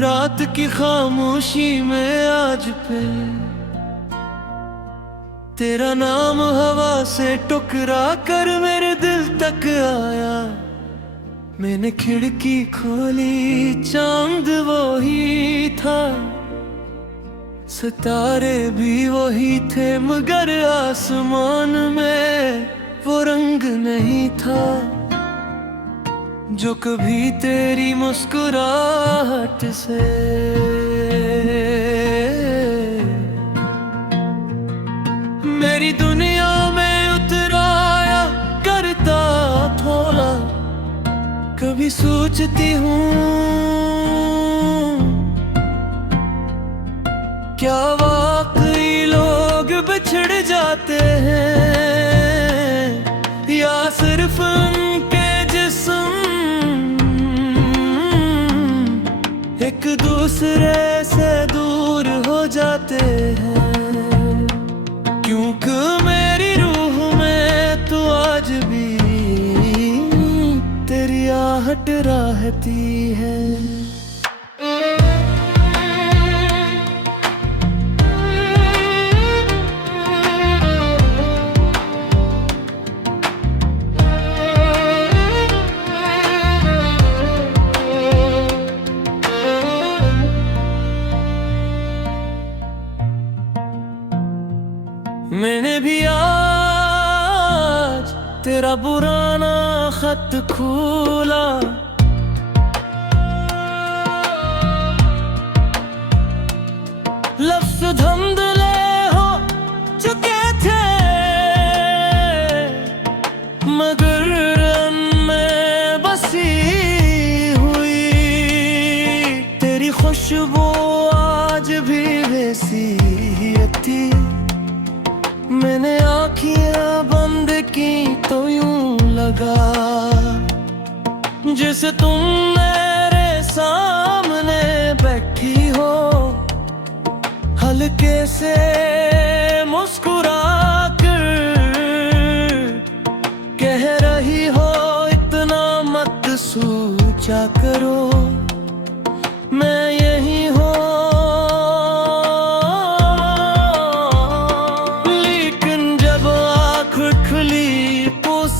रात की खामोशी में आज पे तेरा नाम हवा से टुकरा कर मेरे दिल तक आया। मैंने खिड़की खोली, चांद वो ही था, सितारे भी वही थे, मगर आसमान में वो रंग नहीं था जो कभी तेरी मुस्कुराहट से मेरी दुनिया में उतराया करता थोड़ा। कभी सोचती हूँ क्या वाकई लोग बिछड़ जाते हैं या सिर्फ उनके जिस्म एक दूसरे से दूर हो जाते हैं। क्योंकि मेरी रूह में तू आज भी तेरी आहट रहती है। मैंने भी आज तेरा पुराना खत खोला, लफ्ज़ धुंधले हो चुके थे मगर उनमें बसी हुई तेरी खुशबू आज भी वैसी थी। मैंने आँखियाँ बंद की तो यूं लगा जैसे तुम मेरे सामने बैठी हो, हल्के से मुस्कुरा कर कह रही हो इतना मत सोचा करो, मैं यही हूँ।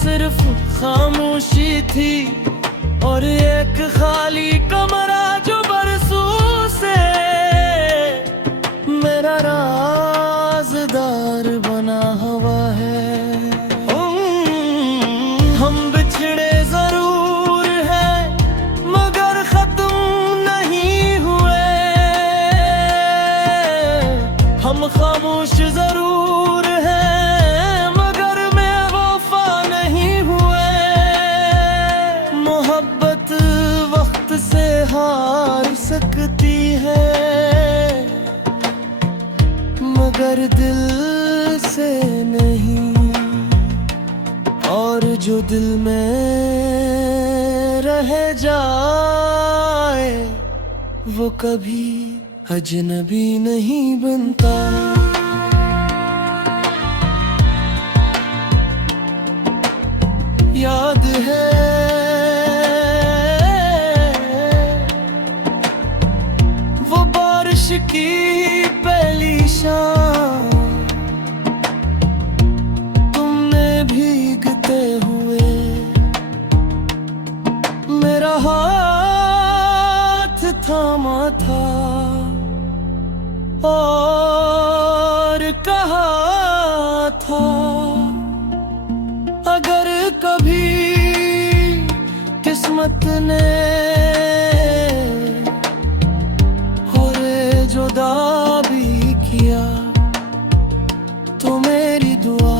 सिर्फ खामोशी थी और एक खाली कमरा जो बरसों से मेरा राज़दार बना हुआ है। हम बिछड़े जरूर हैं मगर खत्म नहीं हुए, हम खामोश जरूर हैं से हार सकती है मगर दिल से नहीं, और जो दिल में रह जाए वो कभी अजनबी नहीं बनता। याद है की पहली शाम तुमने भीगते हुए मेरा हाथ थामा था और कहा था अगर कभी किस्मत ने जुदा भी किया तो मेरी दुआ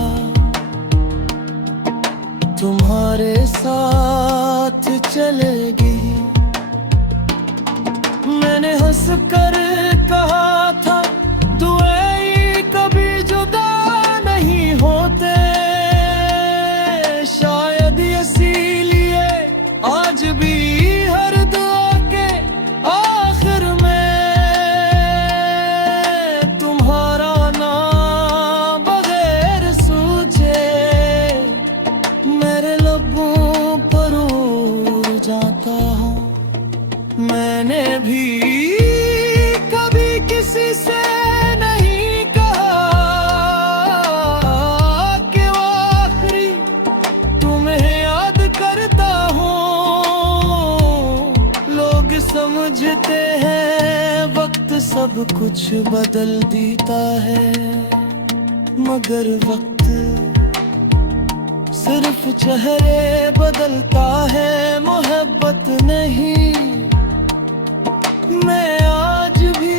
तुम्हारे साथ चलेगी। मैंने हंस कर कहा था दुआएं कभी जुदा नहीं होते, शायद इसीलिए आज भी हर दुआ के आखिर में सब कुछ बदल देता है, मगर वक्त सिर्फ चेहरे बदलता है, मोहब्बत नहीं। मैं आज भी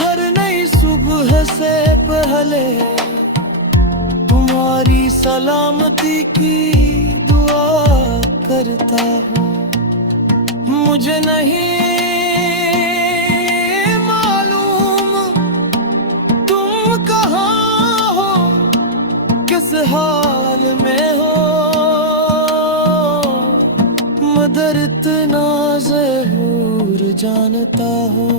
हर नई सुबह से पहले तुम्हारी सलामती की दुआ करता हूँ। मुझे नहीं मालूम तुम कहाँ हो, किस हाल में हो, मगर इतना जरूर जानता हो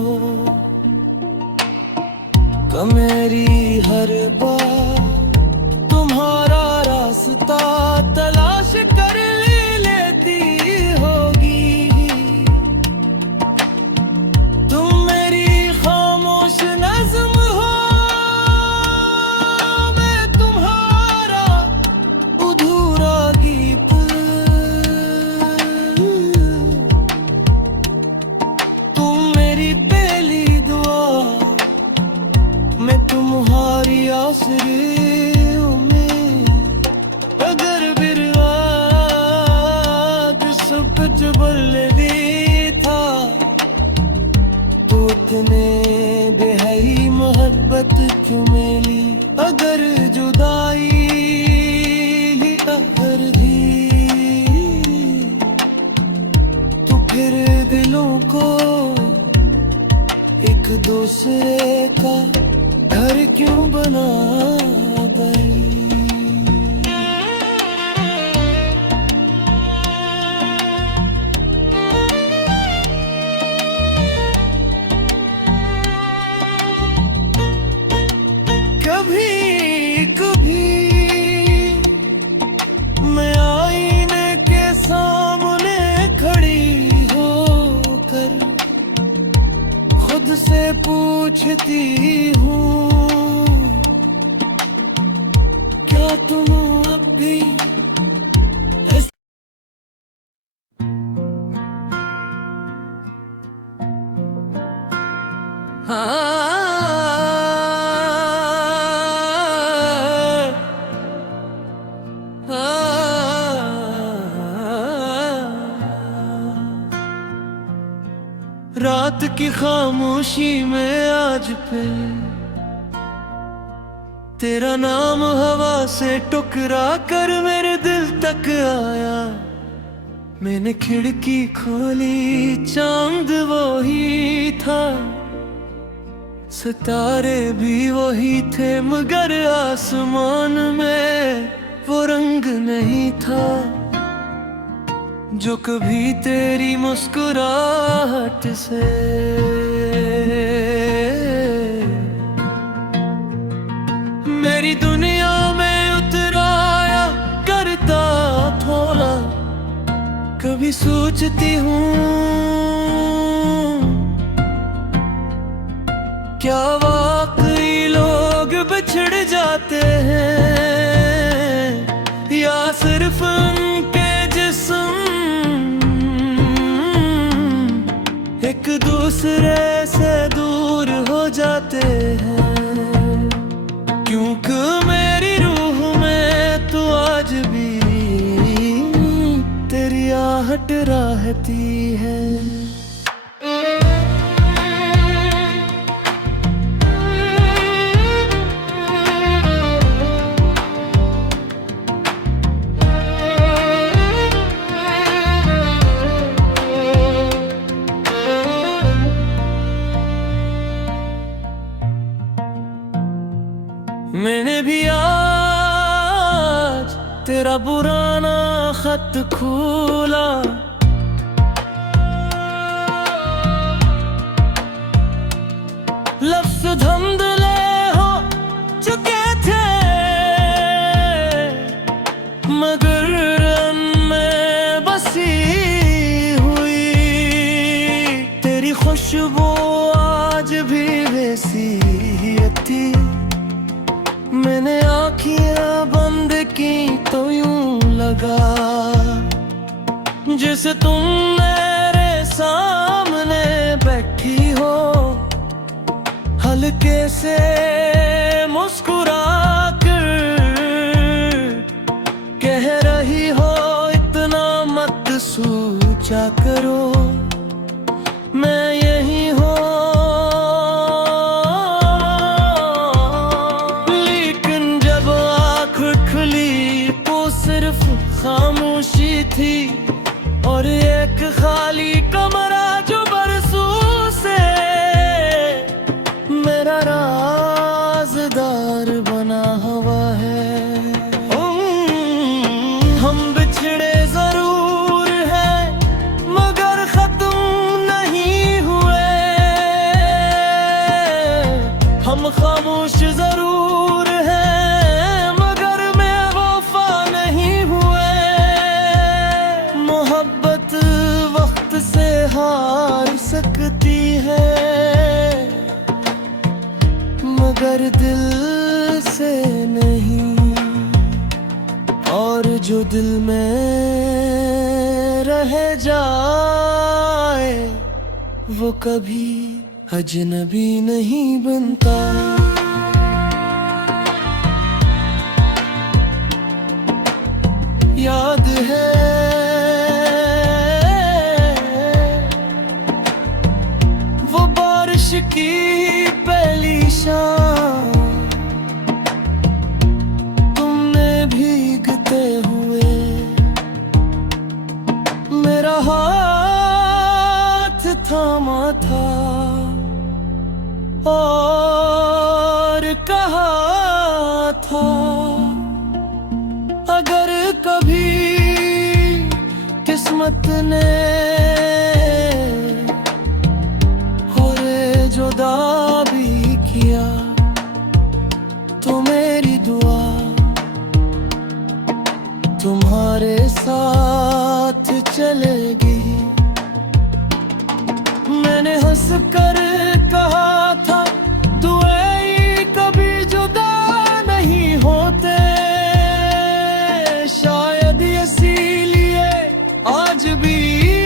कि मेरी हर बार तुम्हारा रास्ता तलाश कर लेती होगी। तुम मेरी खामोश नज़्म हो, मैं तुम्हारा अधूरा गीत। तुम मेरी पहली दुआ, मैं तुम्हारी आसरी बल्ली था। तो इतने बेहई मोहब्बत क्यों मिली, अगर जुदाई ही अगर थी, तो फिर दिलों को एक दूसरे का घर क्यों बना गई। कभी कभी मैं आईने के सामने खड़ी होकर खुद से पूछती हूँ, क्या तुम अब भी रात की खामोशी में आज फिर तेरा नाम हवा से टुकरा कर मेरे दिल तक आया। मैंने खिड़की खोली, चांद वो ही था, सितारे भी वही थे, मगर आसमान में वो रंग नहीं था जो कभी तेरी मुस्कुराहट से मेरी दुनिया में उतराया करता थोड़ा। कभी सोचती हूँ क्या वाकई लोग बिछड़ जाते हैं, या सिर्फ उनके जिस्म एक दूसरे से दूर हो जाते हैं। क्योंकि मेरी रूह में तो आज भी तेरी आहट रहती है। मैंने भी आज तेरा पुराना खत खोला, लफ्ज़ धुंधले हो चुके थे, मगर में बसी हुई तेरी खुशबू आज भी वैसी ही थी। मैंने आँखियाँ बंद की तो यूं लगा जैसे तुम मेरे सामने बैठी हो, चुपके से मुस्कुरा कर कह रही हो इतना मत सोचा करो, मैं यही हूँ। लेकिन जब आँख खुली तो सिर्फ खामोशी थी और एक खाली कमरा जो बरसों से मेरा राज़दार बना हुआ है। हम बिछड़े जरूर हैं मगर खत्म नहीं हुए, हम खामोश जरूर हैं मगर बेवफा नहीं हुए। मोहब्बत वक्त से हार सकती है मगर दिल से नहीं, और जो दिल में रह जाए वो कभी अजनबी नहीं बनता। याद है वो बारिश की पहली शाम, तुमने भीगते हुए मेरा हाथ थामा था और कहा था अगर कभी किस्मत ने और जुदा भी किया तो मेरी दुआ तुम्हारे साथ चलेगी। मैंने हंस कर कहा था दुआई कभी जुदा नहीं होते, शायद इसीलिए आज भी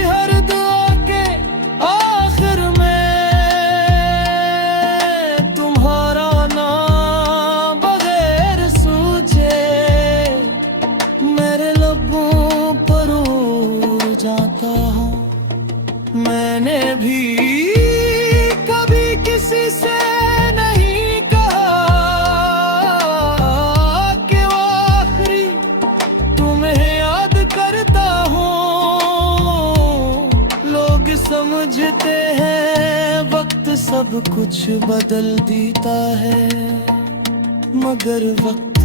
हर दुआ के आखिर में तुम्हारा नाम बगैर सोचे मेरे लबों पर उड़ जाता हूँ। मैंने भी कभी किसी से नहीं कहा कि वो आखिरी तुम्हें याद करता हूँ। लोग समझते हैं वक्त सब कुछ बदल देता है मगर वक्त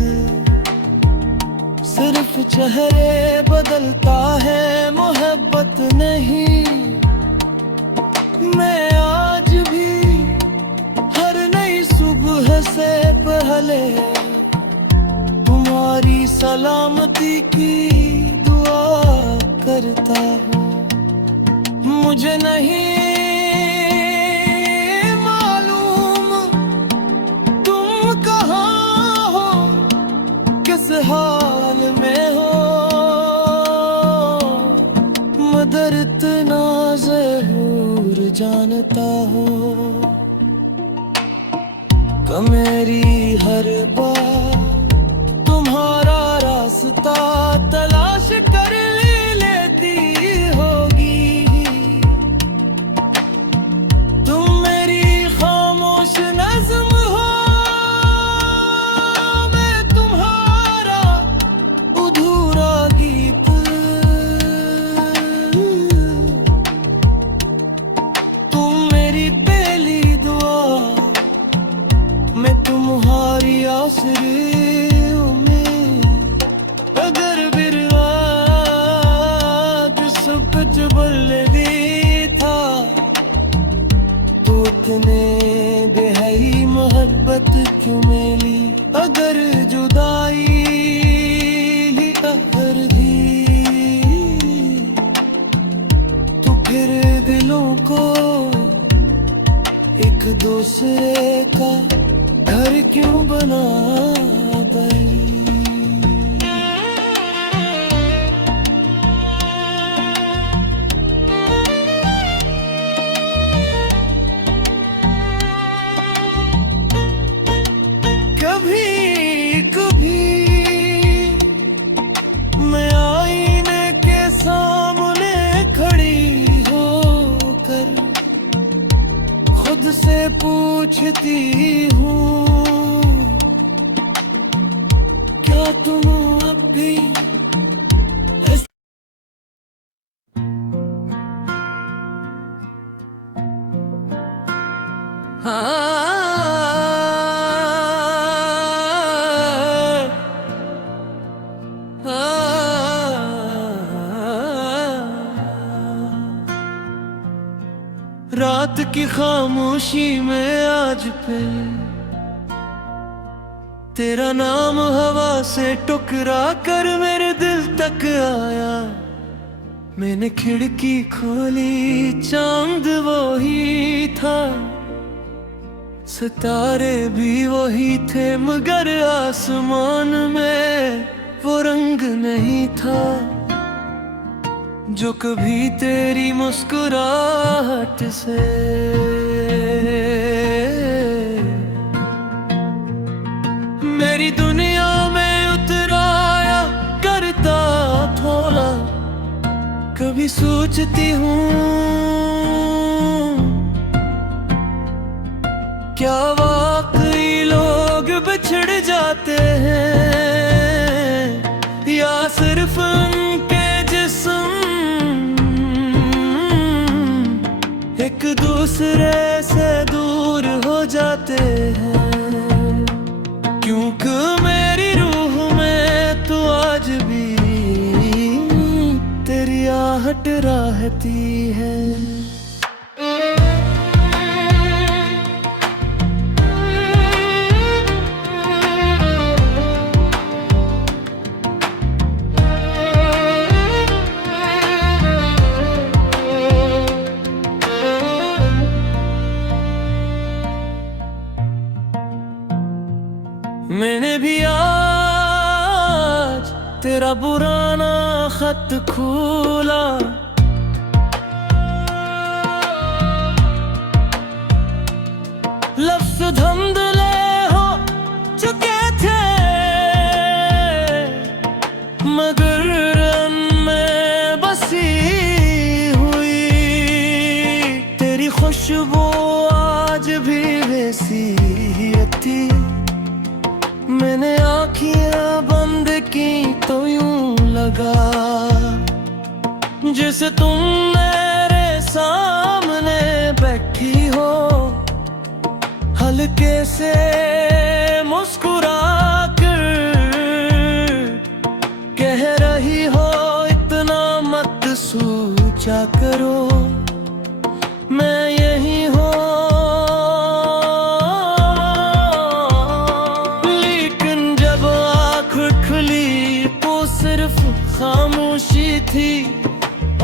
सिर्फ चेहरे बदलता है, मोहब्बत नहीं। मैं आज भी हर नई सुबह से पहले तुम्हारी सलामती की दुआ करता हूँ। मुझे नहीं मालूम तुम कहाँ हो, किस हाल में हो, मगर इतना जरूर जानता हो कि मेरी हर बार तुम्हारा रास्ता तलाश कर लेती होगी। तुम मेरी खामोश नज़्म हो, मैं तुम्हारा अधूरा गीत। तुम मेरी पहली दुआ, मैं तुम्हारी आखिरी उम्मीद। अगर बिरवा कुछ बोलनी था तो इतने बेहई मोहब्बत क्यों मिली। अगर जुदाई ही अगर भी तो फिर दिलों को एक दूसरे का घर क्यों बना गई। पूछती हूँ क्या तुम अब भी रात की खामोशी में आज फिर तेरा नाम हवा से टुकरा कर मेरे दिल तक आया। मैंने खिड़की खोली, चांद वो ही था, सितारे भी वही थे, मगर आसमान में वो रंग नहीं था जो कभी तेरी मुस्कुराहट से मेरी दुनिया में उतराया करता थोड़ा। कभी सोचती हूँ क्या वाकई लोग बिछड़ जाते हैं या सिर्फ उनके जिस्म एक दूसरे से दूर हो जाते हैं। क्योंकि मेरी रूह में तू आज भी तेरी आहट रहती है। मैंने भी आज तेरा पुराना खत खोला, लफ्ज़ धुंधले हो चुके थे मगर उनमें बसी हुई तेरी खुशबू आज भी वैसी ही थी। मैंने आँखियाँ बंद की तो यूं लगा जैसे तुम मेरे सामने बैठी हो, हल्के से मुस्कुरा कर कह रही हो इतना मत सोचा करो, मैं यही हूँ। सिर्फ खामोशी थी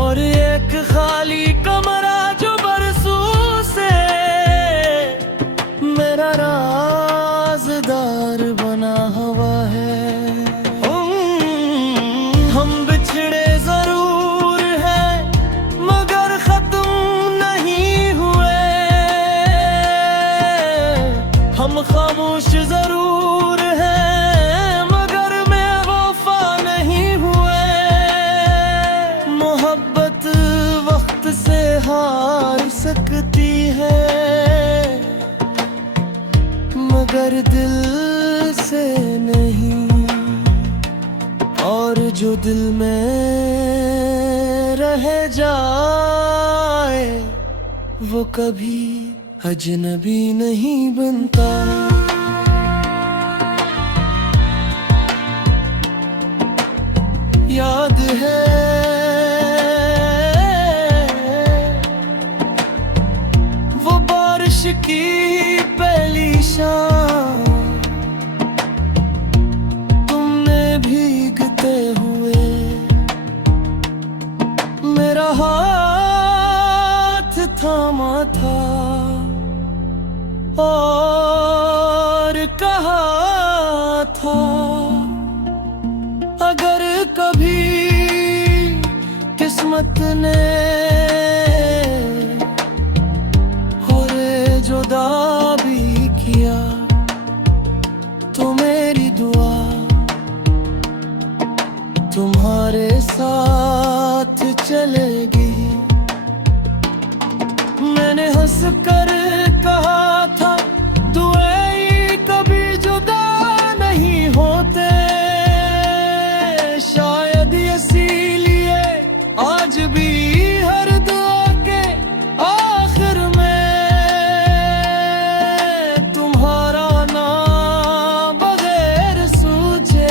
और एक खाली कमरा जो बरसों से मेरा राज़दार बना हुआ है। हम बिछड़े जरूर हैं मगर खत्म नहीं हुए, हम खामोश जरूर हैं से हार सकती है मगर दिल से नहीं, और जो दिल में रह जाए वो कभी अजनबी नहीं बनता। याद है की पहली शाम तुमने भीगते हुए मेरा हाथ थामा था और कहा था अगर कभी किस्मत ने जुदा भी किया तो मेरी दुआ तुम्हारे साथ चलेगी। मैंने हंस कर कहा था आज भी हर दुआ के आखिर में तुम्हारा नाम बगैर सोचे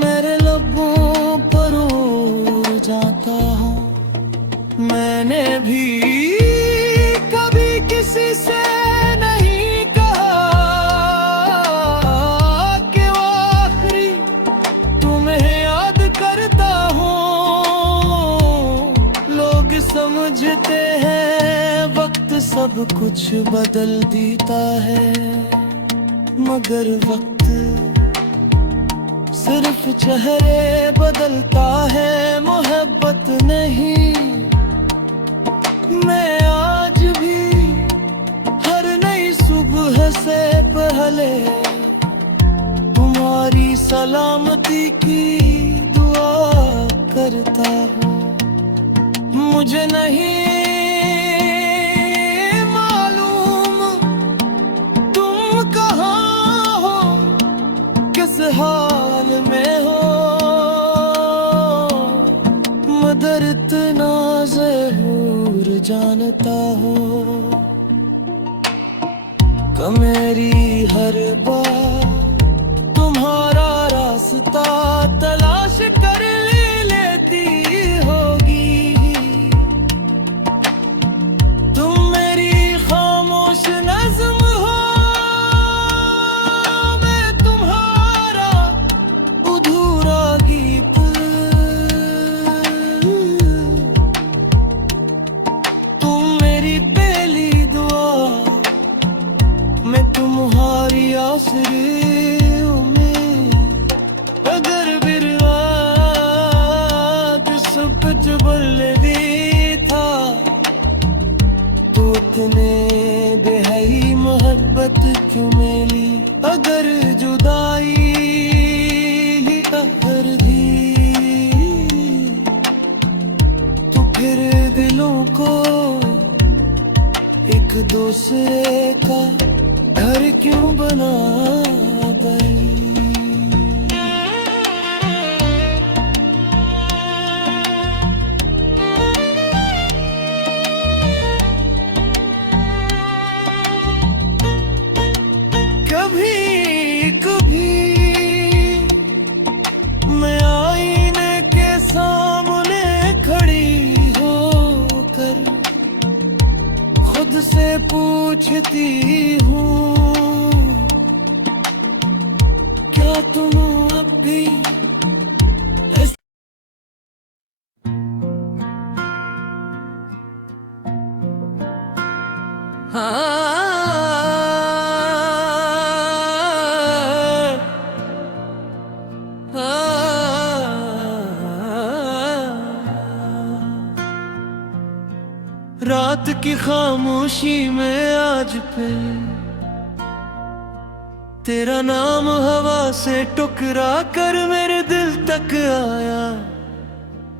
मेरे लबों पर उड़ जाता हूँ। मैंने भी कभी किसी से नहीं कहा कि वो आखिरी तुम्हें याद करता हूँ। लोग समझते हैं वक्त सब कुछ बदल देता है, मगर वक्त सिर्फ चेहरे बदलता है, मोहब्बत नहीं। मैं आज भी हर नई सुबह से पहले तुम्हारी सलामती की दुआ करता हूँ। मुझे नहीं मालूम तुम कहाँ हो, किस हाल में हो, मगर इतना जरूर जानता हो कि मेरी हर बार तुम्हारा रास्ता तलाश कर लेती होगी। तुम मेरी खामोश नज़्म हो, मैं तुम्हारा अधूरा गीत। तुम मेरी पहली दुआ, मैं तुम्हारी आखिरी उम्मीद। अगर बिरवा सब कुछ बोल दी था तो इतने बेहई मोहब्बत क्यों मिली। अगर जुदाई ही कहर दी तो फिर दिलों को एक दूसरे का घर क्यों बना गई। कभी कभी मैं आईने के सामने खड़ी होकर खुद से पूछती हूँ, क्या तुम अब भी रात की खामोशी में आज पे तेरा नाम हवा से टुकरा कर मेरे दिल तक आया।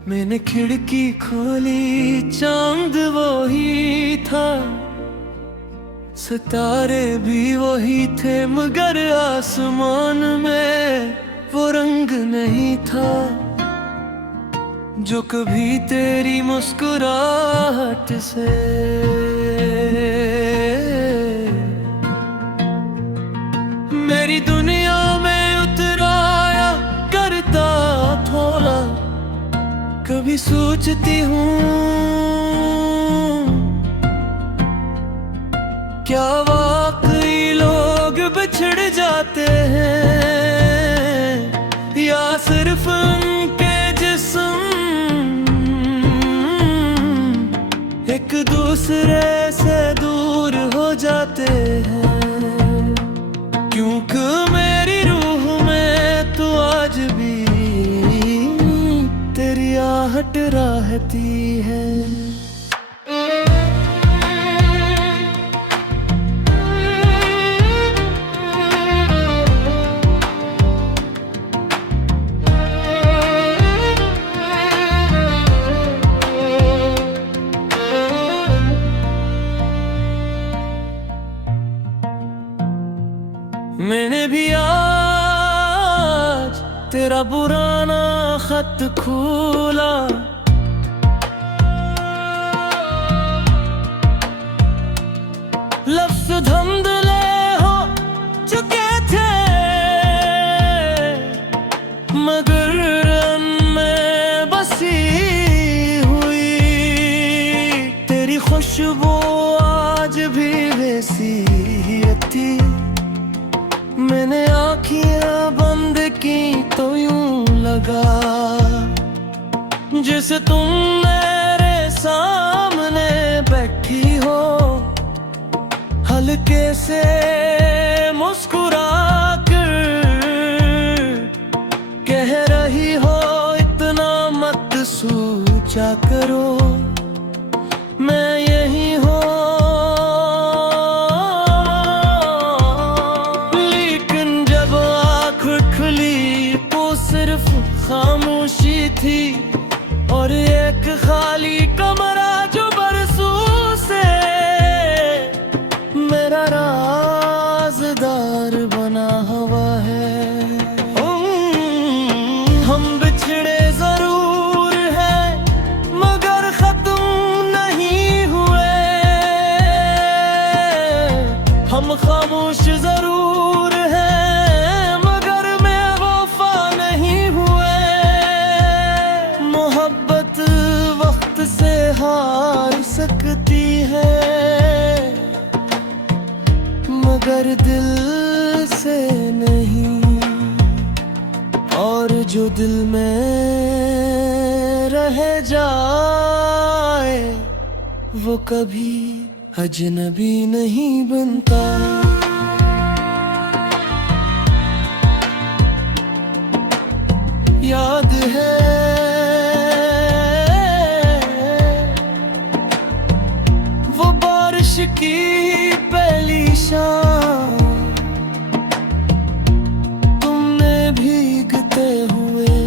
मैंने खिड़की खोली, चांद वो ही था, सितारे भी वही थे, मगर आसमान में वो रंग नहीं था जो कभी तेरी मुस्कुराहट से मेरी दुनिया में उतराया करता थोड़ा। कभी सोचती हूँ क्या वाकई लोग बिछड़ जाते हैं या सिर्फ उनके जिस्म एक दूसरे से दूर हो जाते हैं। क्योंकि मेरी रूह में तो आज भी तेरी आहट रहती है। मैंने भी आज तेरा पुराना खत खोला, खुशबू आज भी वैसी ही थी। मैंने आँखियाँ बंद की तो यूं लगा जैसे तुम मेरे सामने बैठी हो, हल्के से मुस्कुरा कर कह रही हो इतना मत सोचा करो, मैं यही हूँ। लेकिन जब आँख खुली तो सिर्फ खामोशी थी और एक खाली कमरा जो बरसों से मेरा राज़दार बना हुआ है। हम बिछड़े जरूर हैं मगर खत्म नहीं हुए, हम खामोश जरूर हैं मगर में वफा नहीं हुए। मोहब्बत वक्त से हार सकती है मगर दिल से नहीं, और जो दिल में रह जाए वो कभी अजनबी नहीं बनता। याद है वो बारिश की पहली शाम, तुमने भीगते हुए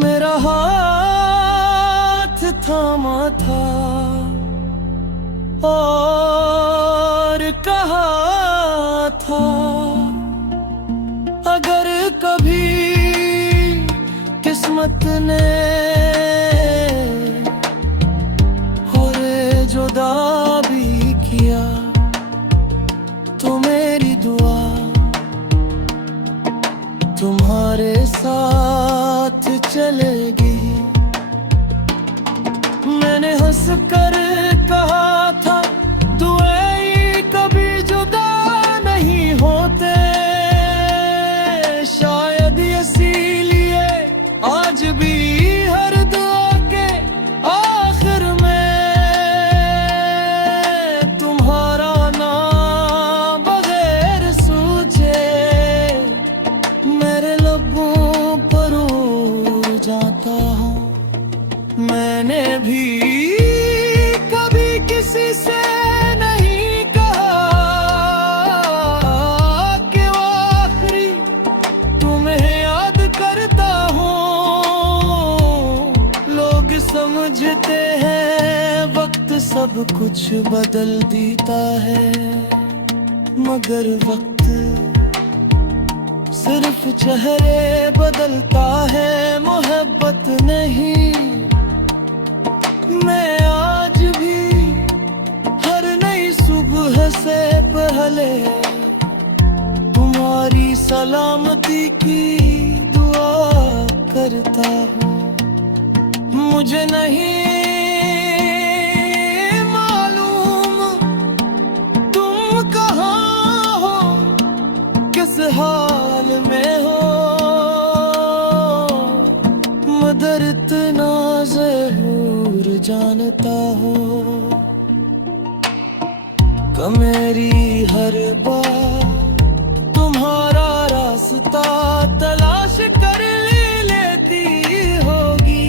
मेरा हाथ थामा था और कहा था अगर कभी किस्मत ने जुदा भी किया तो मेरी दुआ तुम्हारे साथ चलेगी। मैंने हंस कर कहा था दुआएं कभी जुदा नहीं होते, शायद इसीलिए आज भी हर दुआ के आखिर में मैंने भी कभी किसी से नहीं कहा कि वो आखिरी तुम्हें याद करता हूँ। लोग समझते हैं वक्त सब कुछ बदल देता है मगर वक्त सिर्फ चेहरे बदलता है, मोहब्बत नहीं। मैं आज भी हर नई सुबह से पहले तुम्हारी सलामती की दुआ करता हूँ। मुझे नहीं मालूम तुम कहाँ हो, किस हाल में हो, मगर इतना जरूर जानता हो कि मेरी हर बार तुम्हारा रास्ता तलाश कर लेती होगी।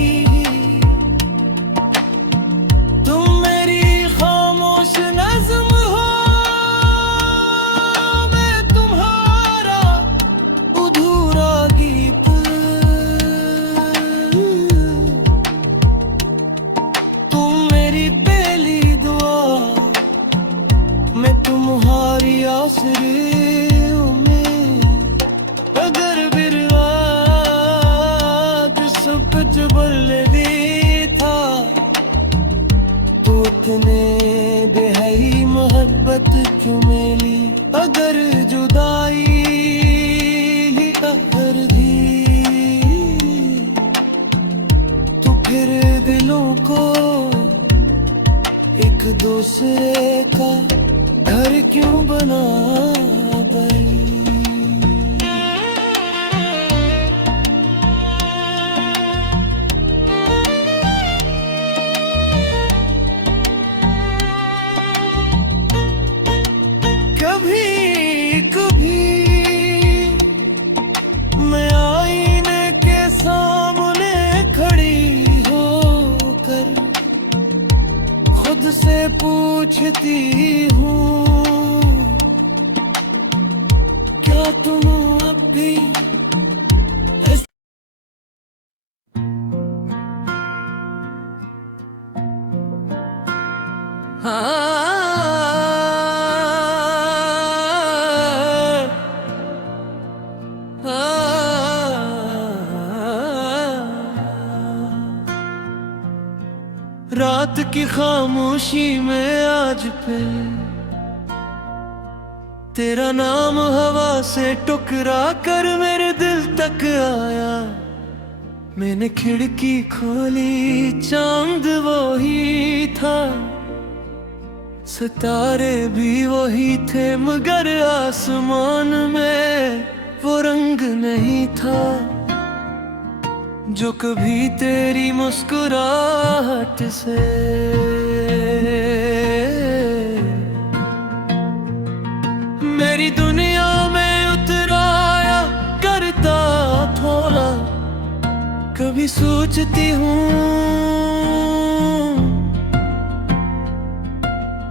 तुम मेरी खामोश नज़्म हो, मैं तुम्हारा अधूरा गीत। तुम मेरी पहली दुआ, मैं तुम्हारी आखिरी उम्मीद। अगर बिरवा सब कुछ बोलनी था तो उतने बेहई मोहब्बत क्यों मिली। अगर जुदाई ही अगर थी तो फिर दिलों को एक दूसरे का घर क्यों बना गए। कभी कभी मैं आईने के सामने खड़ी होकर खुद से पूछती हूँ, क्या तुम अब भी रात की खामोशी में आज पे तेरा नाम हवा से टुकरा कर मेरे दिल तक आया। मैंने खिड़की खोली, चांद वो ही था, सितारे भी वही थे, मगर आसमान में वो रंग नहीं था जो कभी तेरी मुस्कुराहट से मेरी दुनिया में उतराया करता थोड़ा। कभी सोचती हूँ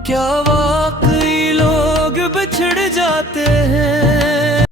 क्या वाकई लोग बिछड़ जाते